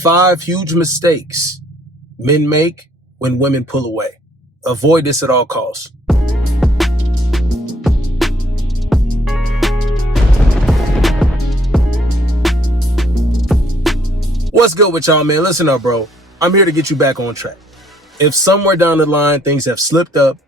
5 huge mistakes men make when women pull away. Avoid this at all costs. What's good with y'all, man? Listen up, bro. I'm here to get you back on track. If somewhere down the line things have slipped up,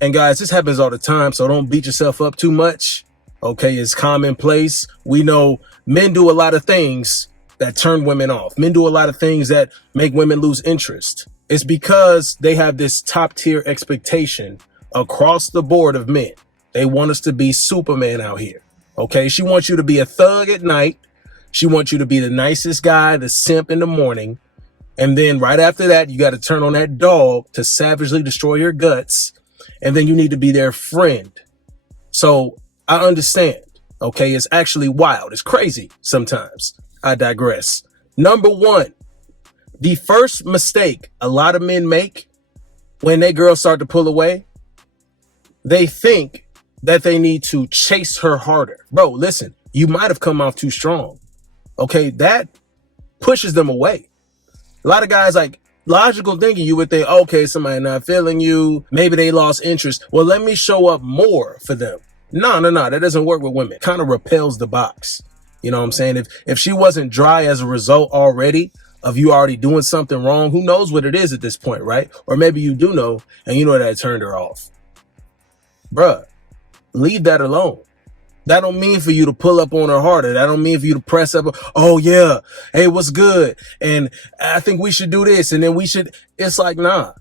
and guys, this happens all the time, so don't beat yourself up too much. Okay, it's commonplace. We know men do a lot of things that turn women off. Men do a lot of things that make women lose interest. It's because they have this top tier expectation across the board of men. They want us to be Superman out here. Okay, she wants you to be a thug at night. She wants you to be the nicest guy, the simp in the morning. And then right after that, you got to turn on that dog to savagely destroy your guts. And then you need to be their friend. So I understand. Okay, it's actually wild. It's crazy sometimes. I digress. Number 1, the first mistake a lot of men make when they girls start to pull away, they think that they need to chase her harder. Bro, listen, you might have come off too strong. Okay, that pushes them away. A lot of guys, like, logical thinking, you would think, okay, somebody not feeling you. Maybe they lost interest. Well, let me show up more for them. No, that doesn't work with women. Kind of repels the box. You know what I'm saying? If she wasn't dry as a result already of you already doing something wrong, who knows what it is at this point, right? Or maybe you do know, and you know that it turned her off. Bruh, leave that alone. That don't mean for you to pull up on her harder. That don't mean for you to press up. Oh yeah. Hey, what's good? And I think we should do this. And then we should. It's like, nah,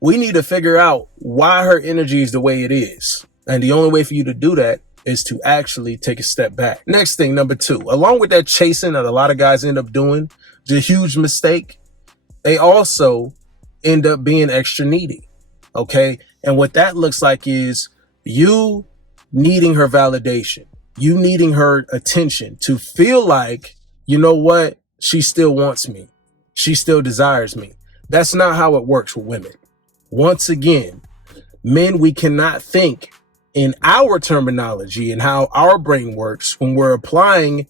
we need to figure out why her energy is the way it is. And the only way for you to do that is to actually take a step back. Next thing, number 2, along with that chasing that a lot of guys end up doing, it's a huge mistake. They also end up being extra needy. Okay. And what that looks like is you needing her validation, you needing her attention to feel like, you know what? She still wants me. She still desires me. That's not how it works with women. Once again, men, we cannot think in our terminology and how our brain works when we're applying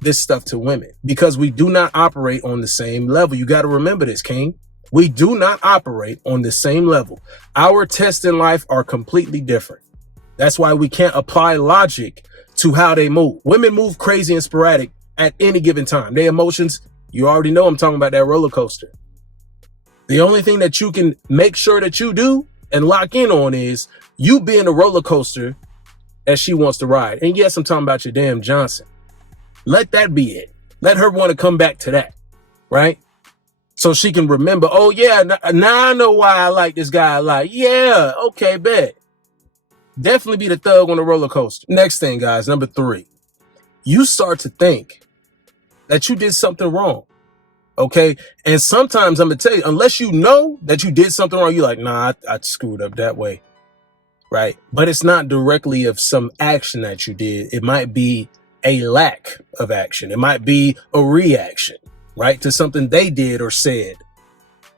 this stuff to women, because we do not operate on the same level. You got to remember this, King. We do not operate on the same level. Our tests in life are completely different. That's why we can't apply logic to how they move. Women move crazy and sporadic at any given time. Their emotions, you already know I'm talking about that roller coaster. The only thing that you can make sure that you do and lock in on is you being a roller coaster as she wants to ride. And yes, I'm talking about your damn Johnson. Let that be it. Let her want to come back to that, right? So she can remember, oh yeah, now I know why I like this guy a lot. Yeah, okay, bet. Definitely be the thug on the roller coaster. Next thing, guys, number 3, you start to think that you did something wrong. Okay. And sometimes I'm going to tell you, unless you know that you did something wrong, you're like, nah, I screwed up that way. Right. But it's not directly of some action that you did. It might be a lack of action. It might be a reaction, right, to something they did or said.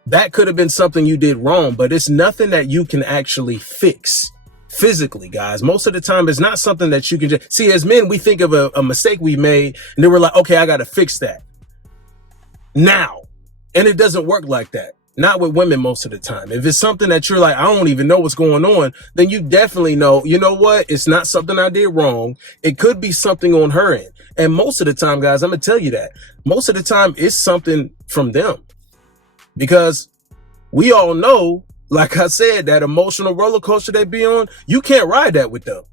That could have been something you did wrong, but it's nothing that you can actually fix. Physically, guys, most of the time it's not something that you can just see. As men, we think of a mistake we made and then we're like, okay, I got to fix that now. And it doesn't work like that. Not with women most of the time. If it's something that you're like, I don't even know what's going on, then you definitely know, you know what? It's not something I did wrong. It could be something on her end. And most of the time, guys, I'm going to tell you that most of the time it's something from them, because we all know, like I said, that emotional roller coaster they be on, you can't ride that with them.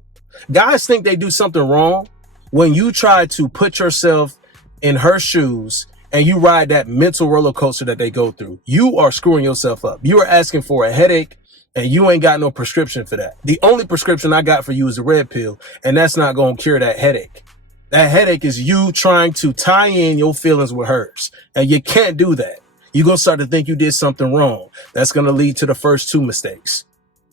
Guys think they do something wrong when you try to put yourself in her shoes and you ride that mental roller coaster that they go through. You are screwing yourself up. You are asking for a headache and you ain't got no prescription for that. The only prescription I got for you is a red pill, and that's not going to cure that headache. That headache is you trying to tie in your feelings with hers, and you can't do that. You're going to start to think you did something wrong. That's going to lead to the first 2 mistakes.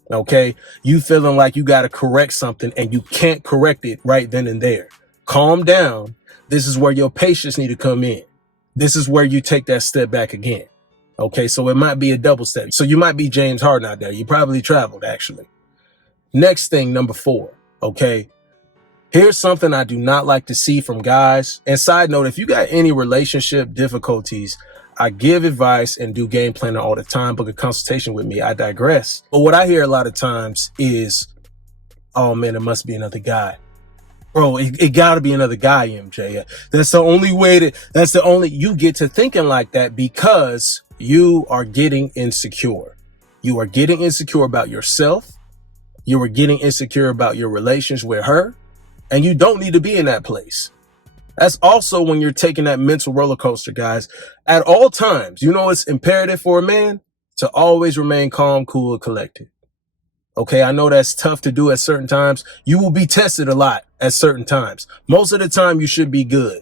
Okay. You feeling like you got to correct something and you can't correct it right then and there. Calm down. This is where your patience need to come in. This is where you take that step back again. Okay. So it might be a double step. So you might be James Harden out there. You probably traveled, actually. Next thing, number 4. Okay. Here's something I do not like to see from guys. And side note, if you got any relationship difficulties, I give advice and do game planning all the time. Book a consultation with me. I digress. But what I hear a lot of times is, oh man, it must be another guy. Bro, it gotta be another guy, MJ. That's the only way you get to thinking like that because you are getting insecure. You are getting insecure about yourself. You are getting insecure about your relations with her. And you don't need to be in that place. That's also when you're taking that mental roller coaster, guys. At all times, you know, it's imperative for a man to always remain calm, cool, and collected. Okay, I know that's tough to do at certain times. You will be tested a lot at certain times. Most of the time, you should be good.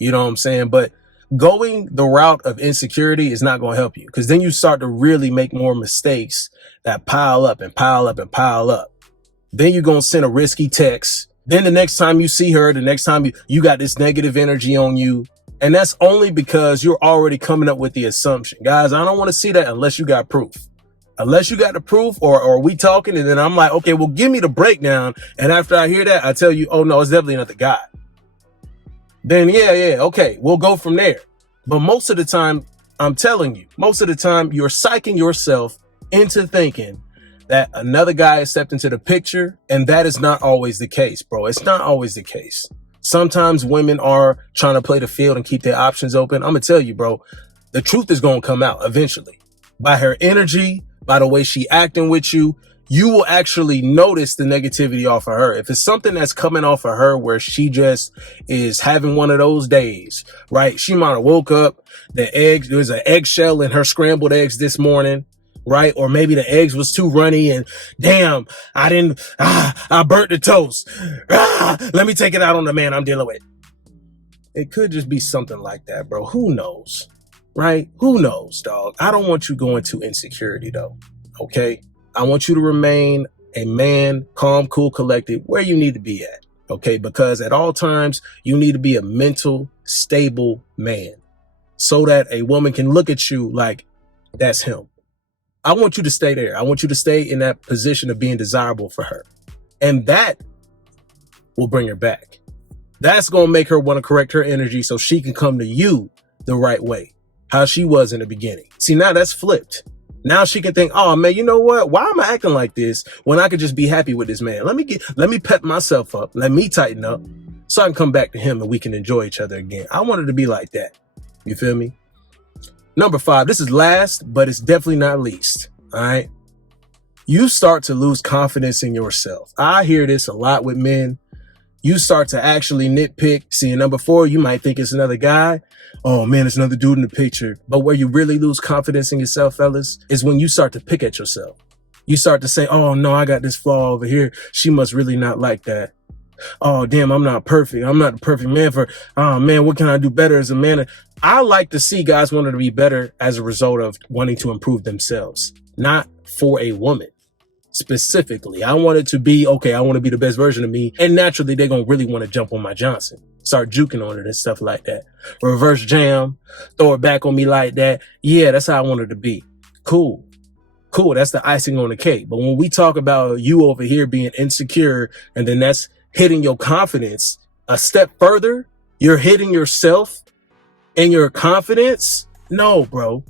You know what I'm saying? But going the route of insecurity is not going to help you because then you start to really make more mistakes that pile up and pile up and pile up. Then you're going to send a risky text. Then the next time you see her, the next time you got this negative energy on you. And that's only because you're already coming up with the assumption. Guys, I don't want to see that unless you got proof. Unless you got the proof or we talking and then I'm like, okay, well, give me the breakdown. And after I hear that, I tell you, oh no, it's definitely not the guy. Then yeah, okay, we'll go from there. But most of the time, I'm telling you, most of the time you're psyching yourself into thinking that another guy has stepped into the picture. And that is not always the case, bro. It's not always the case. Sometimes women are trying to play the field and keep their options open. I'm going to tell you, bro, the truth is going to come out eventually. By her energy, by the way she acting with you, you will actually notice the negativity off of her. If it's something that's coming off of her where she just is having one of those days, right? She might have woke up, there was an eggshell in her scrambled eggs this morning. Right? Or maybe the eggs was too runny and damn, I burnt the toast. Let me take it out on the man I'm dealing with. It could just be something like that, bro. Who knows? Right? Who knows, dog? I don't want you going to insecurity though. Okay? I want you to remain a man, calm, cool, collected, where you need to be at. Okay? Because at all times, you need to be a mental, stable man so that a woman can look at you like that's him. I want you to stay there. I want you to stay in that position of being desirable for her. And that will bring her back. That's going to make her want to correct her energy so she can come to you the right way, how she was in the beginning. See, now that's flipped. Now she can think, oh man, you know what? Why am I acting like this when I could just be happy with this man? Let me pep myself up. Let me tighten up so I can come back to him and we can enjoy each other again. I want it to be like that. You feel me? Number 5, this is last, but it's definitely not least. All right. You start to lose confidence in yourself. I hear this a lot with men. You start to actually nitpick. See, in number 4, you might think it's another guy. Oh man, it's another dude in the picture. But where you really lose confidence in yourself, fellas, is when you start to pick at yourself. You start to say, oh no, I got this flaw over here. She must really not like that. Oh, damn, I'm not perfect. I'm not the perfect man for, oh man, what can I do better as a man? I like to see guys wanting to be better as a result of wanting to improve themselves, not for a woman specifically. I want it to be, okay, I want to be the best version of me. And naturally, they're going to really want to jump on my Johnson, start juking on it and stuff like that. Reverse jam, throw it back on me like that. Yeah, that's how I want it to be. Cool. That's the icing on the cake. But when we talk about you over here being insecure and then that's hitting your confidence a step further, you're hitting yourself and your confidence. No, bro.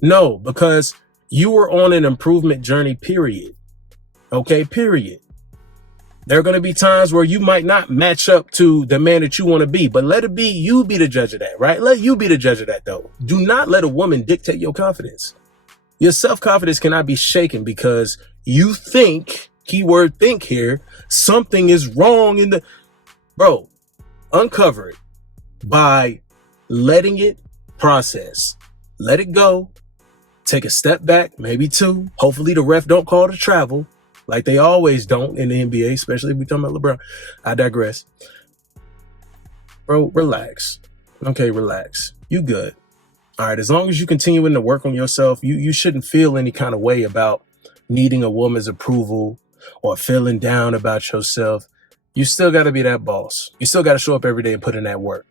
No, because you were on an improvement journey, period. Okay, period. There are going to be times where you might not match up to the man that you want to be, but let it be you be the judge of that, right? Let you be the judge of that, though. Do not let a woman dictate your confidence. Your self-confidence cannot be shaken because you think, keyword think here, something is wrong in the... Bro, uncover it by letting it process. Let it go. Take a step back, maybe 2. Hopefully the ref don't call to travel like they always don't in the NBA, especially if we're talking about LeBron. I digress. Bro, relax. Okay, relax. You good. All right, as long as you continuing to work on yourself, you shouldn't feel any kind of way about needing a woman's approval or feeling down about yourself. You still got to be that boss. You still got to show up every day and put in that work.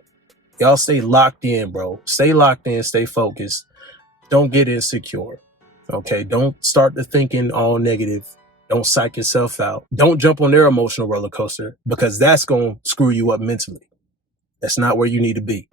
Y'all stay locked in, bro. Stay locked in, stay focused. Don't get insecure. Okay, don't start to thinking all negative. Don't psych yourself out. Don't jump on their emotional roller coaster, because that's going to screw you up mentally. That's not where you need to be.